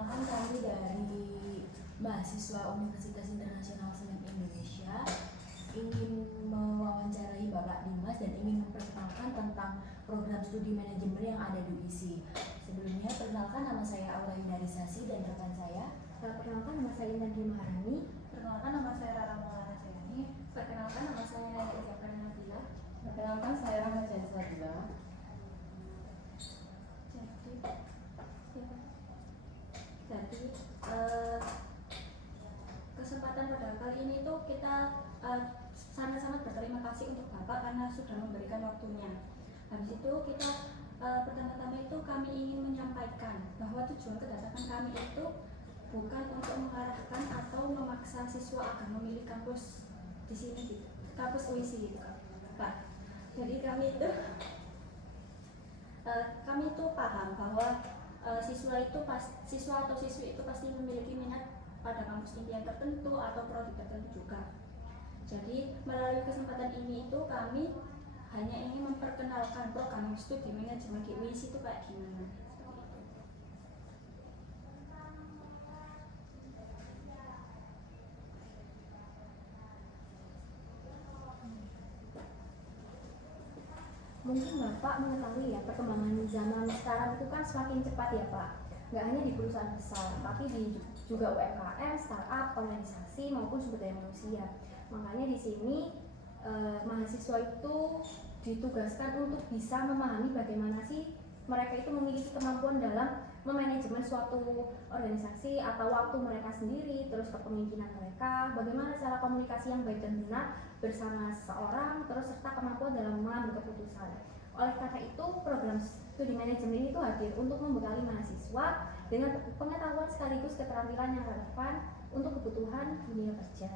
Perkenalkan, kami dari mahasiswa Universitas Internasional Semen Indonesia ingin mewawancarai Bapak Dimas dan ingin memperkenalkan tentang program studi manajemen yang ada di UISI. Sebelumnya, perkenalkan, nama saya Aura Yunarisasi dan rekan saya. Perkenalkan, nama saya Nadia Maharani. Perkenalkan, nama saya Rara Maulana Jayani. Perkenalkan, nama saya Nadia Zafar Nabila. Perkenalkan, saya Rahmat Jensabila. Jadi kesempatan pada kali ini tuh kita sangat-sangat berterima kasih untuk Bapak karena sudah memberikan waktunya. Habis itu kita pertama-tama itu kami ingin menyampaikan bahwa tujuan kedatangan kami itu bukan untuk mengarahkan atau memaksa siswa agar memilih kampus di sini gitu, kampus UISI gitu Pak. Jadi kami itu paham bahwa siswa atau siswi itu pasti memiliki minat pada kampus impian tertentu atau prodi tertentu juga. Jadi melalui kesempatan ini itu kami hanya ingin memperkenalkan program studi manajemen di UISI itu kayak gimana. Mungkin Bapak mengetahui ya, perkembangan zaman sekarang itu kan semakin cepat ya Pak. Nggak hanya di perusahaan besar, tapi juga UMKM, startup, organisasi maupun sumber daya manusia. Makanya di sini mahasiswa itu ditugaskan untuk bisa memahami bagaimana sih mereka itu memiliki kemampuan dalam memanajemen suatu organisasi atau waktu mereka sendiri, terus kepemimpinan mereka, bagaimana cara komunikasi yang baik dan benar bersama seseorang, terus serta kemampuan dalam mengambil keputusan. Oleh karena itu, program studi manajemen itu hadir untuk membekali mahasiswa dengan pengetahuan sekaligus keterampilan yang relevan untuk kebutuhan dunia kerja.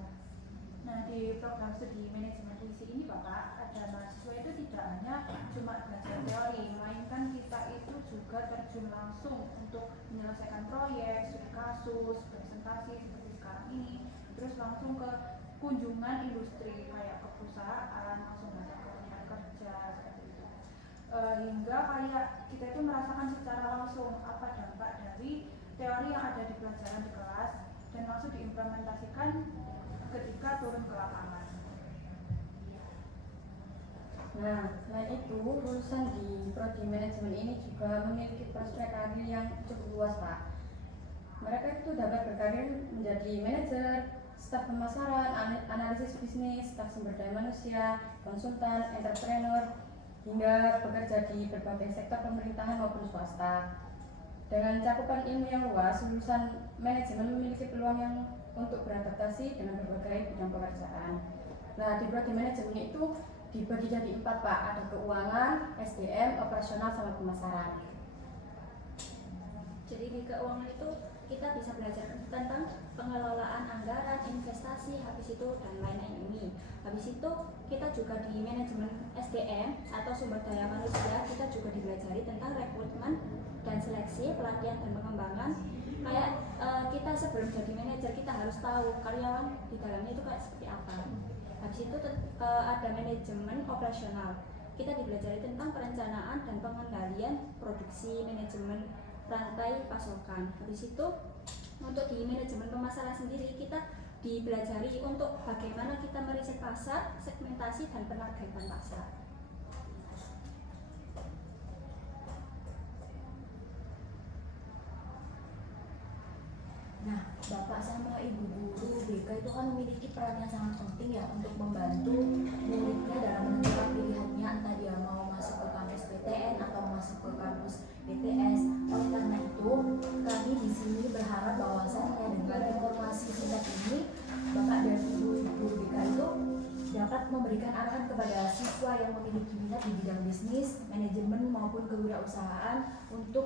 Nah, di program studi manajemen UISI ini Bapak, ada mahasiswa itu tidak hanya cuma belajar teori, melainkan kita itu juga terjun langsung untuk menyelesaikan proyek, studi kasus, presentasi seperti sekarang ini, terus langsung ke kunjungan industri kayak ke perusahaan, langsung masuk ke dunia kerja seperti itu. Hingga kayak kita itu merasakan secara langsung apa dampak dari teori yang ada di pelajaran di kelas dan langsung diimplementasikan ketika turun ke lapangan. Nah, selain itu, lulusan di prodi manajemen ini juga memiliki prospek karir yang cukup luas, Pak. Mereka itu dapat berkarir menjadi manajer, staf pemasaran, analisis bisnis, staf sumber daya manusia, konsultan, entrepreneur, hingga bekerja di berbagai sektor pemerintahan maupun swasta. Dengan cakupan ilmu yang luas, lulusan manajemen memiliki peluang yang untuk beradaptasi dengan berbagai bidang pekerjaan. Nah, di prodi manajemen itu dibagi jadi 4, Pak. Ada keuangan, SDM, operasional, sama pemasaran. Jadi di keuangan itu kita bisa belajar tentang pengelolaan anggaran, investasi, habis itu dan lain-lain ini. Habis itu kita juga di manajemen SDM atau sumber daya manusia, kita juga dipelajari tentang rekrutmen dan seleksi, pelatihan dan pengembangan. Kayak kita sebelum jadi manajer kita harus tahu karyawan di dalamnya itu kayak seperti apa. Habis itu ada manajemen operasional. Kita dipelajari tentang perencanaan dan pengendalian produksi, manajemen rantai pasokan. Habis itu untuk di manajemen pemasaran sendiri kita dipelajari untuk bagaimana kita meriset pasar, segmentasi dan penargetan pasar. Nah, Bapak sama Ibu Guru BK itu kan memiliki peran yang sangat penting ya untuk membantu muridnya dalam menentukan pilihannya, entah dia mau masuk ke kampus PTN atau masuk ke kampus BTS. Oleh karena itu, kami di sini berharap bahwasannya dengan informasi singkat ini, Bapak dan Ibu Guru BK itu dapat memberikan arahan kepada siswa yang memiliki minat di bidang bisnis, manajemen maupun kewirausahaan untuk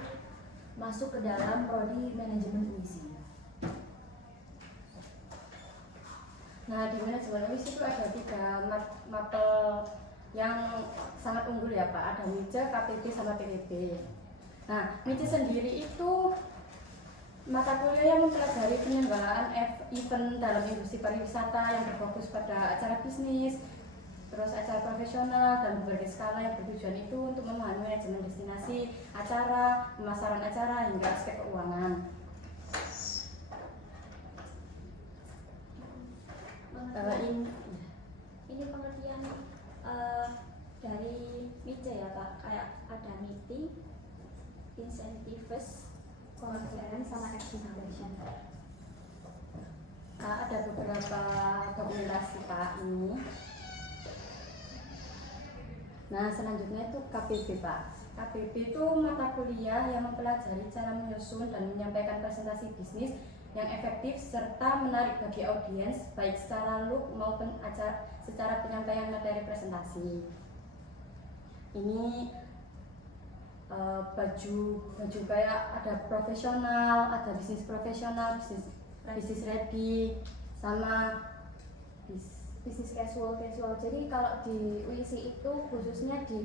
masuk ke dalam prodi manajemen UISI. Nah, di manajemen UISI itu ada 3 mapel yang sangat unggul ya, Pak. Ada MIJA, KPP, sama PPB. Nah, MIJA sendiri itu mata kuliah yang mempelajari penyelenggaraan event dalam industri pariwisata yang berfokus pada acara bisnis, terus acara profesional dan berbagai skala yang bertujuan itu untuk memahami manajemen destinasi, acara, pemasaran acara, hingga aspek keuangan. pengertian ini ini pengertian dari MICE ya Kak, kayak ada meeting, incentives, conference sama exhibition. ada beberapa dokumentasi Pak ini. Nah selanjutnya itu KPB Pak. KPB itu mata kuliah yang mempelajari cara menyusun dan menyampaikan presentasi bisnis yang efektif serta menarik bagi audiens baik secara look maupun secara penyampaian materi presentasi. Ini baju kayak ada profesional, ada bisnis profesional, bisnis ready, sama Bisnis casual. Jadi kalau di UISI itu khususnya di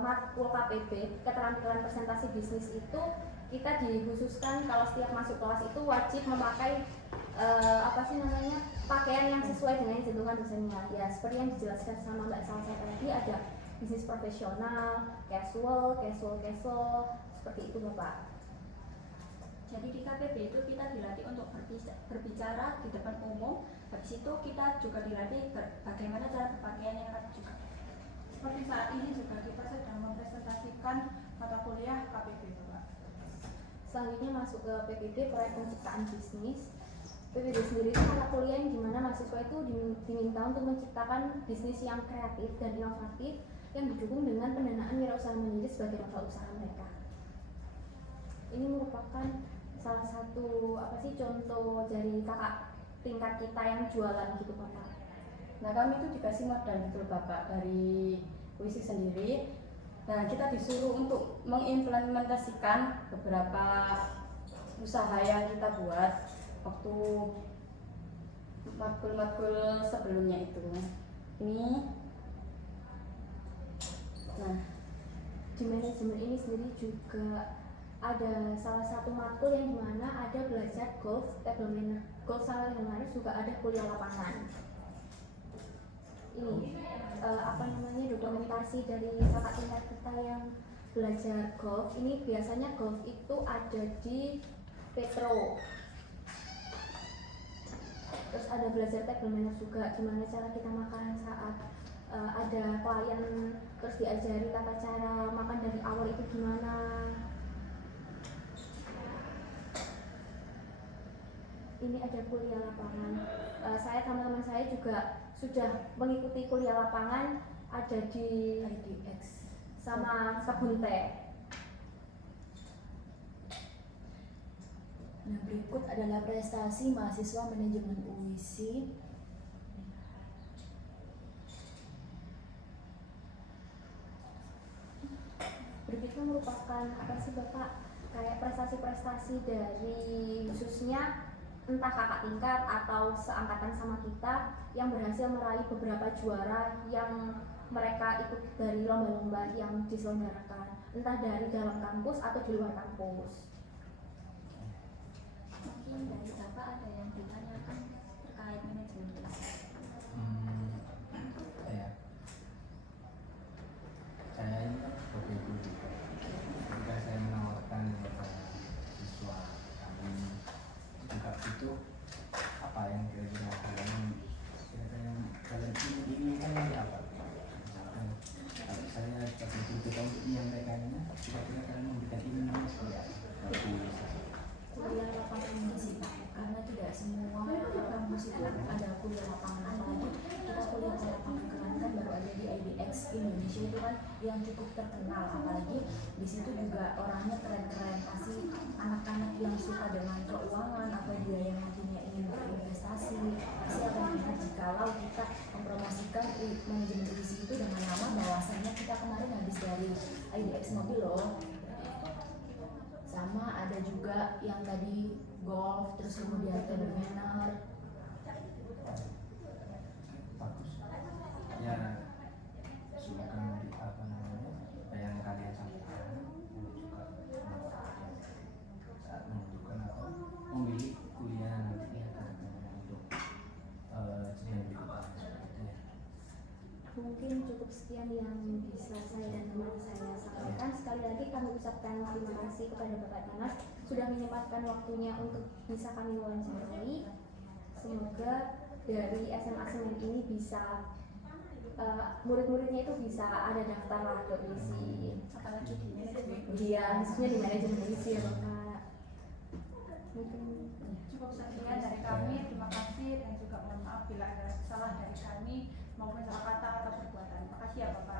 matkul KPB, keterampilan presentasi bisnis itu kita dikhususkan kalau setiap masuk kelas itu wajib memakai pakaian yang sesuai dengan kebutuhan dosennya. Ya seperti yang dijelaskan sama Mbak Salsa tadi, ada bisnis profesional, casual, seperti itu Bapak. Jadi di KPB itu kita dilatih untuk berbicara di depan umum. Habis itu kita juga dilatih bagaimana cara berpakaian yang rapi juga. Seperti saat ini juga kita sedang mempresentasikan mata kuliah KPB Bapak. Selanjutnya masuk ke PPB, proyek penciptaan bisnis. PPB sendiri itu mata kuliah yang dimana mahasiswa itu diminta untuk menciptakan bisnis yang kreatif dan inovatif yang didukung dengan pendanaan wirausaha mandiri sebagai modal usaha mereka. Ini merupakan salah satu contoh dari kakak tingkat kita yang jualan gitu Bapak. Nah kami itu dikasih modal gitu loh Bapak dari UISI sendiri. Nah kita disuruh untuk mengimplementasikan beberapa usaha yang kita buat waktu matkul sebelumnya itu. Ini nah Di manajemen ini sendiri juga ada salah satu matkul yang dimana ada belajar golf, table manner, golf sama yang lain juga ada kuliah lapangan. Ini dokumentasi dari kakak tingkat kita yang belajar golf. Ini biasanya golf itu ada di Petro. Terus ada belajar table manner juga, gimana cara kita makan saat ada klien, terus diajari tata cara makan dari awal itu gimana. Ini ada kuliah lapangan. Saya sama teman saya juga sudah mengikuti kuliah lapangan, ada di IDX sama kebun teh. Nah, berikut adalah prestasi mahasiswa manajemen UISI. Berikutnya merupakan Bapak, kayak prestasi-prestasi dari khususnya entah kakak tingkat atau seangkatan sama kita yang berhasil meraih beberapa juara yang mereka ikut dari lomba-lomba yang diselenggarakan, entah dari dalam kampus atau di luar kampus. Mungkin dari Bapak ada yang ditanyakan terkait manajemen bisnis. Saya ini kan sebagai guru juga. Ketika saya menawarkan kepada siswa kami juga itu apa yang kira-kira kalian ini kan apa? Misalkan kalau saya sebagai guru kita untuk menyampaikannya, kira-kira kalian memberikan ini seperti apa? Kuliah lapangan sih Pak, karena tidak semua kampus itu ada kuliah lapangan, apalagi kita kuliah lapangan kemarin kan baru ada di IDX Indonesia itu kan yang cukup terkenal, apalagi di situ juga orangnya keren-keren, pasti anak-anak yang suka dengan keuangan atau dia yang nantinya ingin berinvestasi pasti akan ingat jikalau kita mempromosikan manajemen UISI itu dengan nama bahwasannya kita kemarin habis dari IDX mobil loh. Sama ada juga yang tadi golf, terus kemudian table manner. Bagus. Ya, semoga nanti apa yang kalian sampaikan juga saat menentukan atau memilih kuliah nantinya untuk jenjang berikutnya seperti itu ya. Mungkin cukup sekian yang bisa saya dan teman saya sampaikan. Sekali lagi kami ucapkan terima kasih kepada Bapak Dinas sudah menyempatkan waktunya untuk bisa kami wawancarai. Semoga dari SMA Semen ini bisa murid-muridnya itu bisa ada daftar lah ke isi. Apalagi di manajemen. Iya, khususnya di manajemen isi ya Bapak. Mungkin Cukup sekian dari kami, terima kasih dan juga mohon maaf bila ada salah dari kami maupun salah kata atau perbuatan. Terima kasih ya Bapak.